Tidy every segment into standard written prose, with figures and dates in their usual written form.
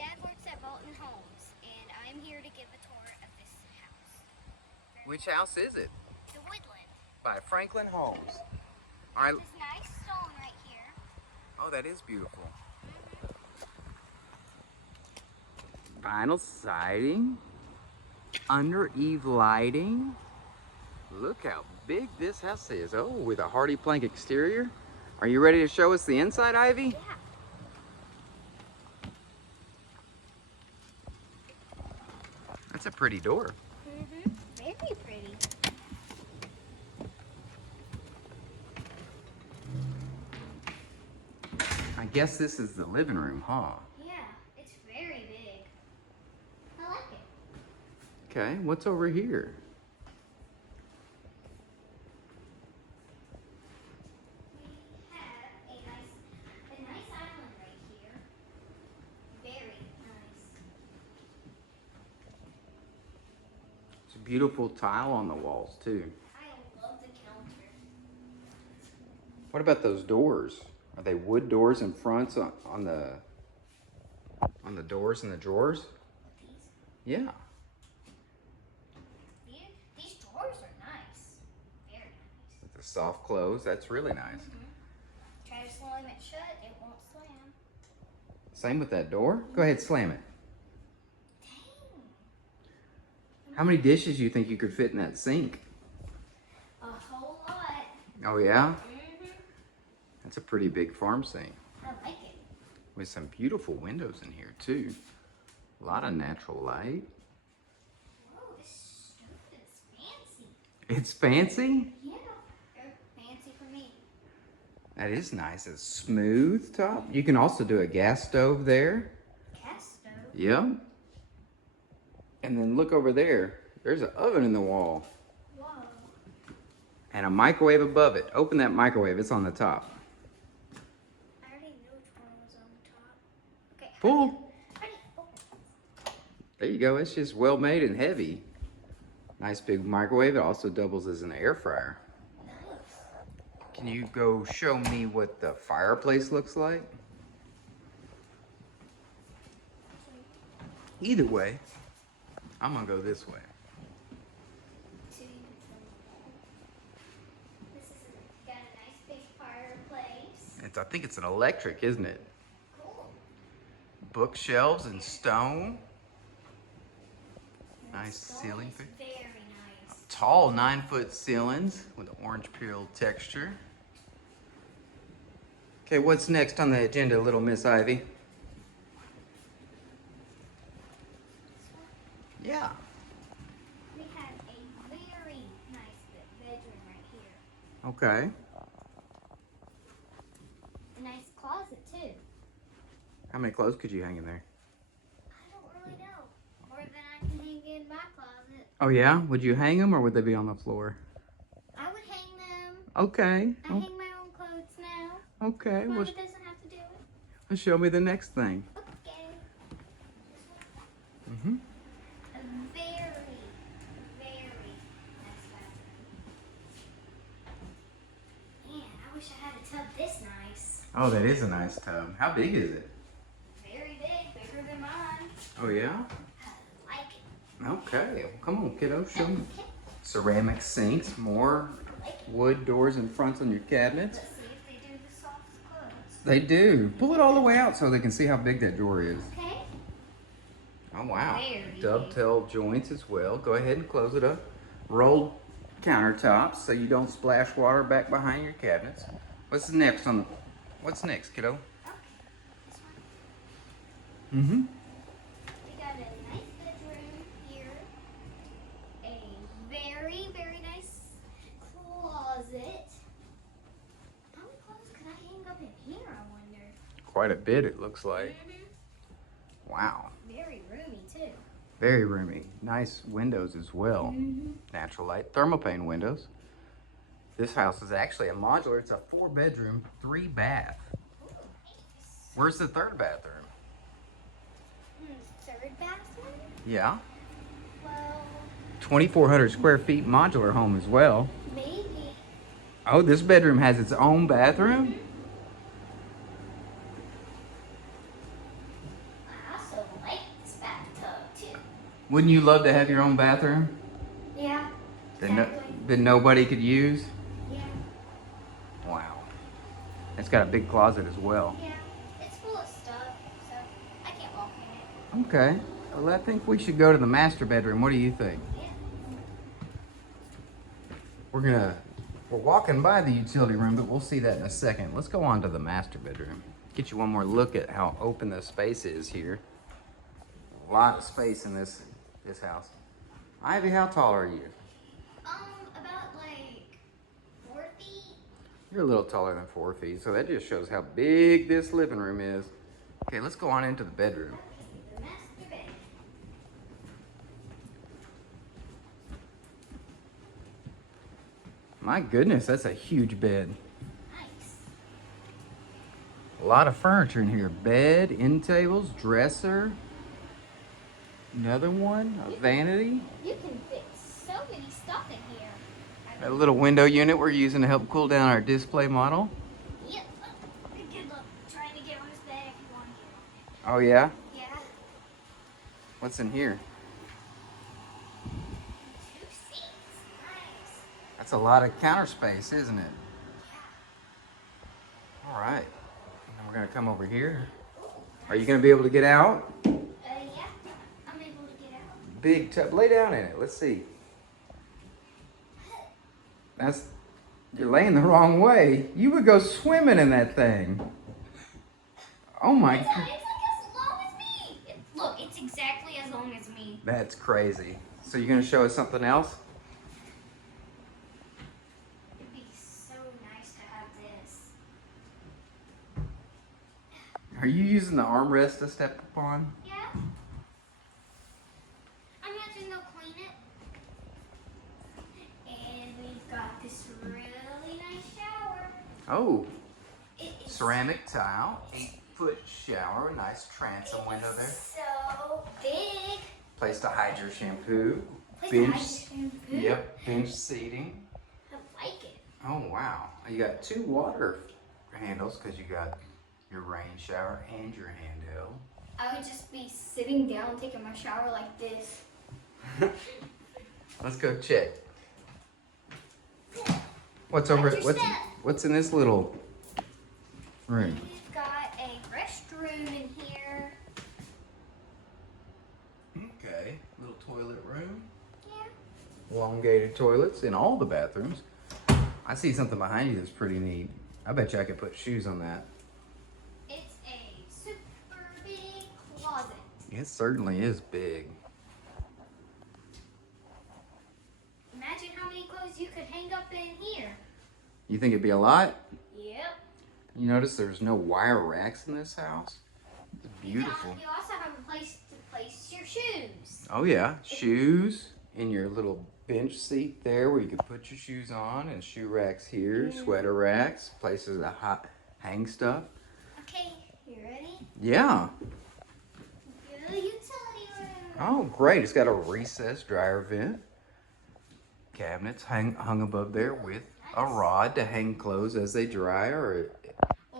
dad works at Bolton Homes, and I'm here to give a tour of this house. Which house is it? The Woodland. By Franklin Homes. All right. This nice stone right here. Oh, that is beautiful. Vinyl siding, under eave lighting. Look how big this house is. Oh, with a hardy plank exterior. Are you ready to show us the inside, Ivy? Yeah. That's a pretty door. Very pretty. I guess this is the living room, huh? Yeah, it's very big. I like it. Okay, what's over here? We have a nice island right here. Very nice. It's a beautiful tile on the walls, too. I love the counter. What about those doors? Are they wood doors and fronts on the doors and the drawers? These Yeah. these drawers are nice. Very nice. With the soft close, that's really nice. Try to slam it shut, it won't slam. Same with that door. Go ahead, slam it. Dang. How many dishes do you think you could fit in that sink? A whole lot. Oh yeah? That's a pretty big farm sink. I like it. With some beautiful windows in here too. A lot of natural light. Whoa, this stove is fancy. It's fancy? Yeah, they're fancy for me. That is nice. It's smooth top. You can also do a gas stove there. Gas stove? Yep. And then look over there. There's an oven in the wall. Whoa. And a microwave above it. Open that microwave. It's on the top. I already knew which one was on the top. Okay. Pull. How do you open? There you go. It's just well made and heavy. Nice big microwave. It also doubles as an air fryer. Nice. Can you go show me what the fireplace looks like? Either way, I'm gonna go this way. This is got a nice big fireplace. I think it's an electric, isn't it? Cool. Bookshelves and stone. Nice Stone ceiling. is very nice. Tall 9-foot ceilings with an orange peel texture. Okay, what's next on the agenda, little Miss Ivy? Yeah. We have a very nice bedroom right here. Okay. A nice closet too. How many clothes could you hang in there? I don't really know. More than I can hang in my closet. Oh yeah? Would you hang them or would they be on the floor? I would hang them. Okay. I hang my own clothes now. Okay. Mama Well, doesn't have to do it. show me the next thing. Okay. Mm-hmm. A very, very nice bathroom. Man, I wish I had a tub this nice. Oh, that is a nice tub. How big is it? Very big, bigger than mine. Oh yeah? I like it. Okay. Well, come on, kiddo. Show me. Okay. Ceramic sinks, more I like it. wood doors and fronts on your cabinets. Let's see if they do the soft close. They do. Pull it all the way out so they can see how big that drawer is. Okay. Oh wow. Very big. Dovetail joints as well. Go ahead and close it up. Rolled countertops so you don't splash water back behind your cabinets. What's next, kiddo? Okay. This one. Mm-hmm. We got a nice bedroom here. A very, very nice closet. How many clothes could I hang up in here, I wonder? Quite a bit, it looks like. Wow. Very roomy, too. Very roomy. Nice windows as well. Natural light. Thermopane windows. This house is actually a modular. It's a 4-bedroom, 3-bath. Ooh, nice. Where's the 3rd bathroom? Third bathroom? Yeah. Well, 2,400 square feet modular home as well. maybe. Oh, this bedroom has its own bathroom? I also Wouldn't you love to have your own bathroom Yeah. that, Exactly. that nobody could use? Yeah. Wow. It's got a big closet as well. Yeah. It's full of stuff, so I can't walk in it. Okay. Well, I think we should go to the master bedroom. What do you think? Yeah. We're walking by the utility room, but we'll see that in a second. Let's go on to the master bedroom. Get you one more look at how open the space is here. A lot of space in this house. Ivy, how tall are you? About like 4 feet. You're a little taller than 4 feet, so that just shows how big this living room is. Okay, let's go on into the bedroom. The master bed. My goodness, that's a huge bed. Nice. A lot of furniture in here. Bed, end tables, dresser. Another one, a vanity. You can fit so many stuff in here. A little window unit we're using to help cool down our display model. Yep. Good luck trying to get on this bed if you want to get on Oh yeah? it. Yeah. What's in here? 2 seats. Nice. That's a lot of counter space, isn't it? Yeah. All right. And then we're gonna come over here. Are you gonna be able to get out? Yeah. I'm able to get out. Big tub. Lay down in it. Let's see. You're laying the wrong way. You would go swimming in that thing. Oh my It's God. like as long as me. Look, it's exactly as long as me. That's crazy. So you're gonna show us something else? It'd be so nice to have this. Are you using the armrest to step upon? Yeah. I imagine they'll clean it. And we've got this really nice shower. Oh, It's ceramic tile, 8-foot shower, nice transom window there. so big. Place to hide your shampoo. Place to hide Bench. your shampoo. Yep, bench seating. I like it. Oh wow. You got 2 water handles because you got your rain shower and your handheld. I would just be sitting down taking my shower like this. Let's go check. What's what's in this little room? We've got a restroom in here. Okay, little toilet room. Yeah. Elongated toilets in all the bathrooms. I see something behind you that's pretty neat. I bet you I could put shoes on that. It's a super big closet. It certainly is big. Imagine how many clothes you could hang up in here. You think it'd be a lot? Yep. You notice there's no wire racks in this house? It's beautiful. You also have a place to place your shoes. Oh yeah, shoes in your little bench seat there where you could put your shoes on, and shoe racks here, sweater racks, places to hang stuff. Okay, you ready? Yeah. The utility room. Oh great, it's got a recessed dryer vent. Cabinets hung above there with a rod to hang clothes as they dry or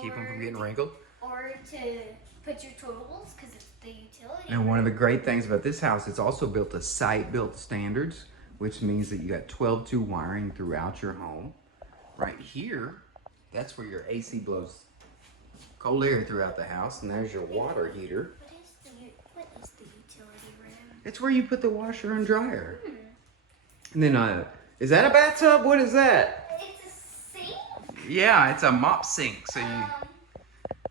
keep them from getting wrinkled. Or to put your tools, because it's the utility And one of the great things about this house, it's also built to site-built standards, which means that you got 12-2 wiring throughout your home. Right here, that's where your AC blows cold air throughout the house, and there's your water heater. What is the utility room? It's where you put the washer and dryer. And then, is that a bathtub? What is that? It's a sink? Yeah, it's a mop sink, so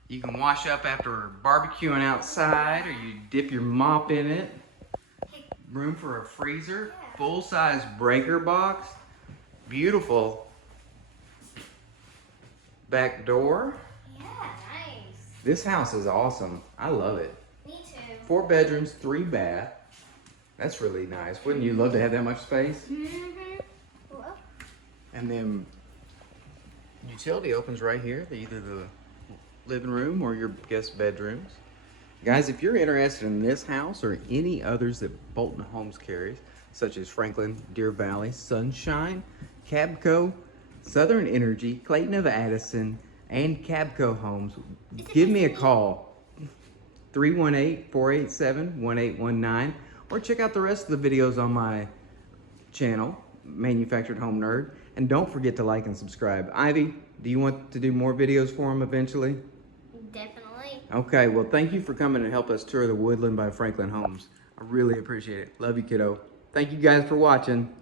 you can wash up after barbecuing outside, or you dip your mop in it. Room for a freezer, full-size breaker box, beautiful back door. Yeah, nice. This house is awesome. I love it. Me too. 4 bedrooms, 3 bath. That's really nice. Wouldn't you love to have that much space? Mm-hmm. Well, And then utility opens right here, either the living room or your guest bedrooms. Guys, if you're interested in this house or any others that Bolton Homes carries, such as Franklin, Deer Valley, Sunshine, Cabco, Southern Energy, Clayton of Addison, and Cabco Homes, give me a call, 318-487-1819, or check out the rest of the videos on my channel, Manufactured Home Nerd. And don't forget to like and subscribe. Ivy, do you want to do more videos for him eventually? Definitely. Okay, well, thank you for coming and help us tour the Woodland by Franklin Homes. I really appreciate it. Love you, kiddo. Thank you guys for watching.